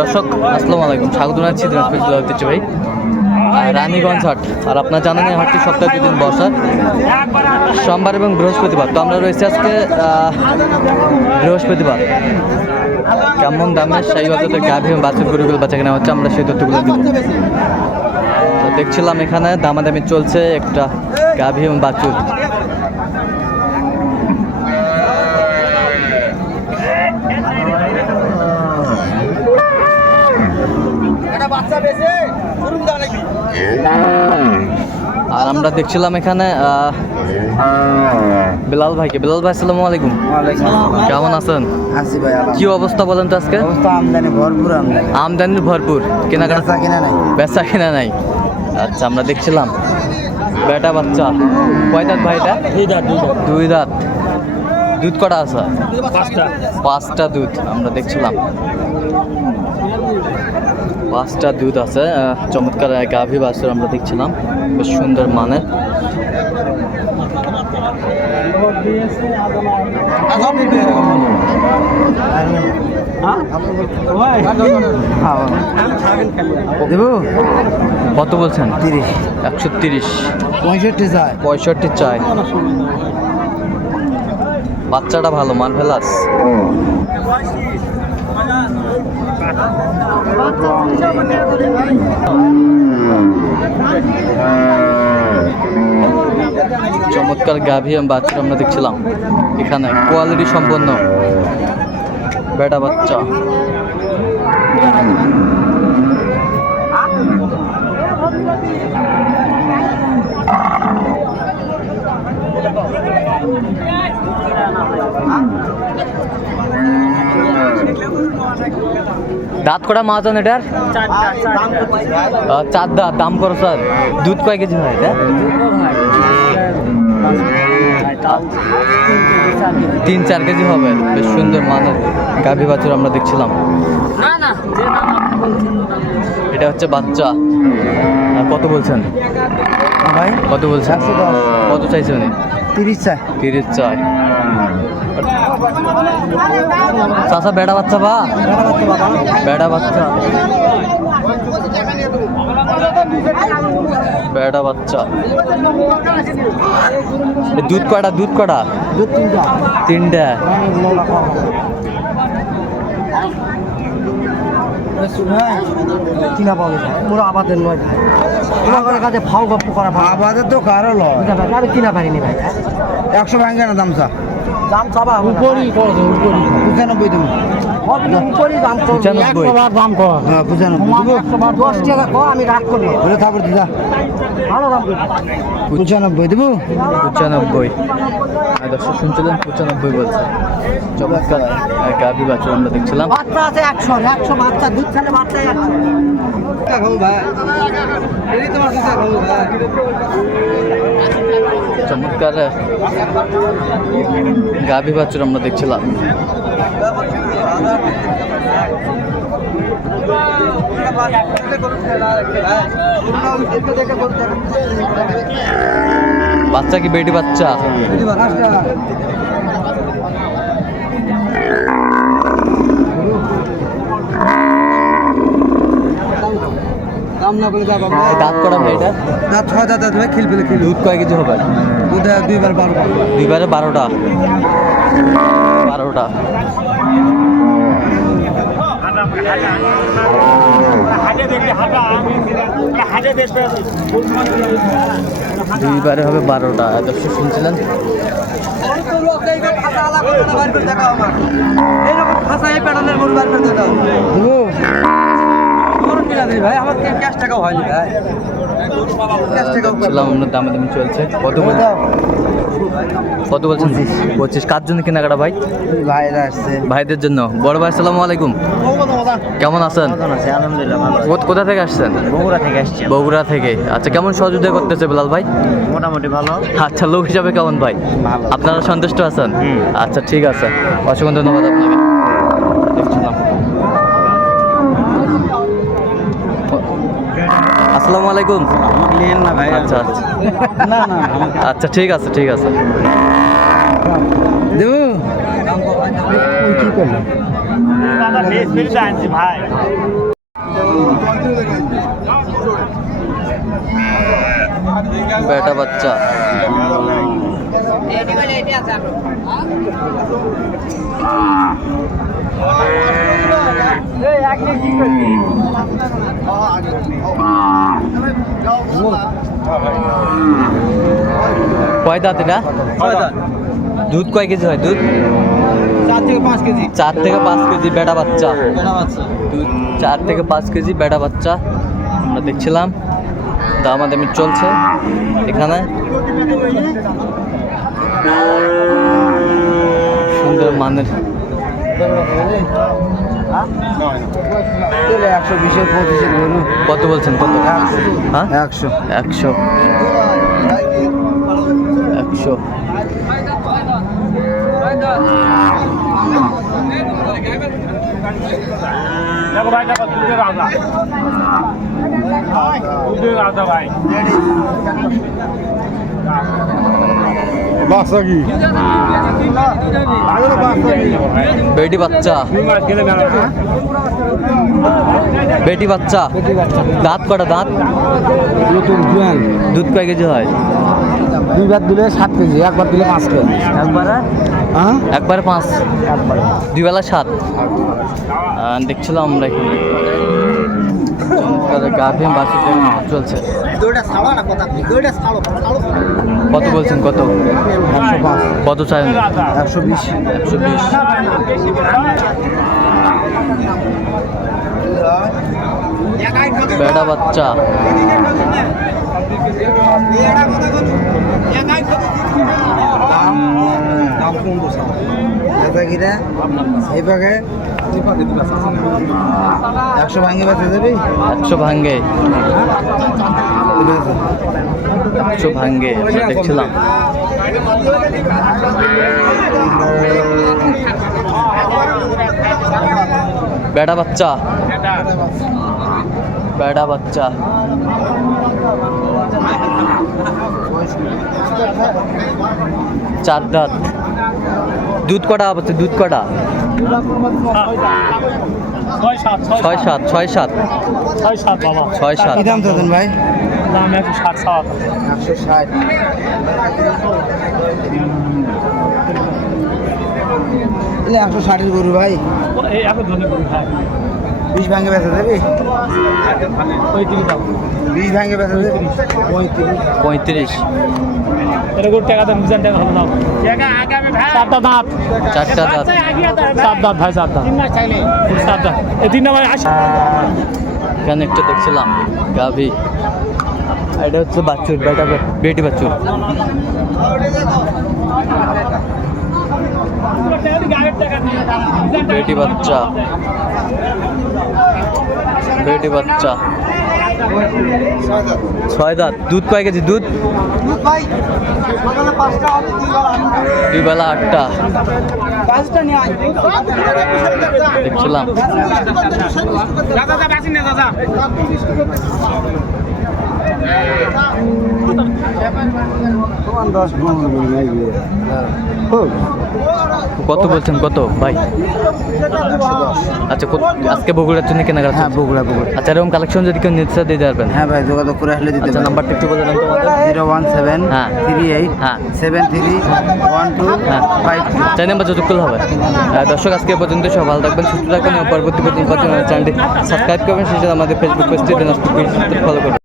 দর্শক, আসসালামু আলাইকুম। স্বাগত জানাচ্ছি দিনাজপুর জেলা ঐতিহ্য ভাই রানীগঞ্জ হাট। আর আপনার জানেন এই হাটটি সপ্তাহে দুদিন বসার। সোমবার এবং বৃহস্পতিবার। তো আমরা রয়েছি আজকে বৃহস্পতিবার। কেমন দামে সেই বাজারে গাভী এবং বাছুর গরুগুলো বাচ্চা কেনা হচ্ছে, আমরা সেই তথ্যগুলো দিব। তো দেখছিলাম এখানে দামাদামি চলছে একটা গাভী এবং বাছুর। আর আমরা দেখছিলাম এখানে বিলাল ভাইকে। বিলাল ভাই আসসালামু আলাইকুম। কেমন আছেন? কি অবস্থা বলেন তো আজকে? আমদানির ভরপুর। কেনাকাটা কিনা নাই। বেচা কিনা নাই। আচ্ছা আমরা দেখছিলাম। বেটা বাচ্চা। কয় দাঁত ভাই এটা? দুই দাঁত দুধ কটা আছে? পাঁচটা দুধ। আমরা দেখছিলাম। পাঁচটা দুধ আছে চমৎকার এক গাভী বাছুর আমরা দেখছিলাম বেশ সুন্দর মানের। কত বলছেন? তিরিশ। একশো তিরিশ। পঁয়ষট্টি চাই। পঁয়ষট্টি চাই। বাচ্চাটা ভালো মার্ভেলাস চমৎকার গাভী এবং বাচ্চা আমরা দেখছিলাম। এখানে কোয়ালিটি সম্পন্ন। বেটা বাচ্চা। দাঁত কটা মাছ এটার? চার দাঁত দাম করো স্যার? দুধ কয় কেজি হয় এটা? তিন চার কেজি হবে। বেশ সুন্দর মানের গাভী বাছুর আমরা দেখছিলাম। এটা হচ্ছে বাচ্চা। আর কত বলছেন? ভাই? কত বলছেন? কত চাইছে উনি? তিরিশ চাই। তিরিশ চাই। চাষা বেড়া বাচ্চা বা? বেড়া বাচ্চা। বেড়া বাচ্চা। দুধ কটা দুধ কটা দুধ তিনটা তিনটা। কিনা পাবে পুরো আবাদের নয় ভাই তোমার কাছে ফাও গপ্প করা আবাদের তো কারও লয়। আমি কিনা পারিনি ভাই। একশো ভাঙে না দাম চা। দাম চাবা উপরই পঁচানব্বই তুমি উপরই দাম তো পঁচানব্বই। দাম কর। হ্যাঁ পঁচানব্বই। দশ টাকা কো আমি রাগ করব বলে থাকব দিদা। ভালো দাম পঁচানব্বই দেবো। পঁচানব্বই। দর্শক শুনছিলেন? পঁচানব্বই বলছে। চমৎকার। গাভী বাছুর আমরা দেখছিলাম। বাচ্চা আছে একশো একশো বাচ্চা দুধ ছাড়ে বাচ্চা চমৎকার গাভী বাছুর আমরা দেখছিলাম। বাচ্চা কি বেটি বাচ্চা? না করে যাব দাঁত করা ভাই এটা? দাঁত ছয় দাঁত আছে ভাই খিল ফেলে খিল। দুধ কয় কেজি হবে? দুধ দুইবার বারো দুইবারে বারোটা? বারোটা। দুইবারে হবে বারোটা দর্শক শুনছিলেন? এইরকম খাসা এই প্যাটার্নের গরু বার করে দেখাও। গরু ভাই আমার ক্যাশ টাকাও হয়নি ভাই। ছিলাম আমরা দামে দামে চলছে। কত বল- কত বলছেন? পঁচিশ। কার জন্য কেনাকাটা ভাই? ভাইরা আসছে। ভাইদের জন্য। বড় ভাই আসসালামু আলাইকুম। কেমন আছেন? কোথা থেকে আসছেন? বগুড়া থেকে আসছি বগুড়া থেকে। আচ্ছা কেমন সহযোগিতা করতেছে বিলাল ভাই? মোটামুটি ভালো। আচ্ছা লোক হিসাবে কেমন ভাই? আপনারা সন্তুষ্ট আছেন? আচ্ছা ঠিক আছে। অসংখ্য ধন্যবাদ আপনাকে। আসসালামু আলাইকুম। না ভাই আচ্ছা আচ্ছা। না না আচ্ছা ঠিক আছে ঠিক আছে। দেবো কি করল ভাই বেটা বাচ্চা। কয় দাঁত এটা? দুধ কয় কেজি হয় দুধ? চার থেকে পাঁচ কেজি। চার থেকে পাঁচ কেজি বেটা বাচ্চা। দুধ চার থেকে পাঁচ কেজি বেটা বাচ্চা। আমরা দেখছিলাম। দামাদামি চলছে এখানে। সুন্দর মানের একশো বিশের পঁচিশের গরু কত বলছেন কত হ্যাঁ একশো একশো একশো দেখো ভাই দেখো দুধের রাজা দুধের রাজা ভাই বাসা কি? বেটি বাচ্চা। বেটি বাচ্চা। দাঁত কটা দাঁত? নতুন জুয়ান। দুধ কয় কেজি হয়? দুইবার দিলে সাত কেজি একবার দিলে পাঁচ কেজি। একবারে? হ্যাঁ? একবারে পাঁচ? একবার। দুই বেলা সাত দেখছিলাম আমরা এখানে। চমৎকার গাভী বাসিতে চলছে। কত বলছেন কত? কত চাই একশো বিশ। একশো বিশ। বেটা বাচ্চা। গিরা এই পাকে একশো ভাঙে বেঁচে একশো ভাঙ্গে। একশো ভাঙ্গে দেখছিলাম। বেটা বাচ্চা। বেটা বাচ্চা। চার দাঁত। দুধ কটা দুধ কটা? ছয় সাত ছয় সাত। ছয় সাত বাবা। ছয় সাত। দাম চাচ্ছেন ভাই? দাম একশো ষাট সাত। একশো ষাট। একশো ষাটের গরু ভাই। করি ভাই বিশ ভাঙে বেঁচে যাবি পঁয়ত্রিশ বিশ ভাঙে বেঁচে যাবি পঁয়ত্রিশ। পঁয়ত্রিশ। এটা করে টাকা দাম মিজান টাকা দাম চারটা দাঁত। চারটা দাঁত সাত দাঁত ভাই সাত দাঁত সাত দাঁত এই তিনটা ভাই আসে এখানে একটা দেখছিলাম গাভি। এটা হচ্ছে বাচ্চুর বেটা বেটি বাচ্চুর। বেটি বাচ্চা। বেটি বাচ্চা। ছয় দাঁত। দুধ কয় কেজি? দুধ? দুই বেলা আটটা। দেখছিলাম। কত বলছেন? কত? ভাই। আচ্ছা আজকে বগুড়ার জন্য কেনাকাটা হ্যাঁ? বগুড়া বগুড়া। আচ্ছা এরকম কালেকশন যদি কেউ নিতে দিয়ে পারবেন হ্যাঁ ভাই যোগাযোগ করে আসলে দিতে আচ্ছা নাম্বারটা একটু বলে দেন জিরো ওয়ান সেভেন হ্যাঁ। থ্রি এইট হ্যাঁ। সেভেন থ্রি ওয়ান টু হ্যাঁ। ফাইভ চাই নাম্বার যতক্ষণ হবে। দর্শক আজকে পর্যন্ত সব ভালো থাকবেন সুস্থ থাকবেন পরবর্তী পর্যন্ত চ্যানেলটি সাবস্ক্রাইব করবেন। সেই সাথে আমাদের ফেসবুক পেজটি ফলো করবেন।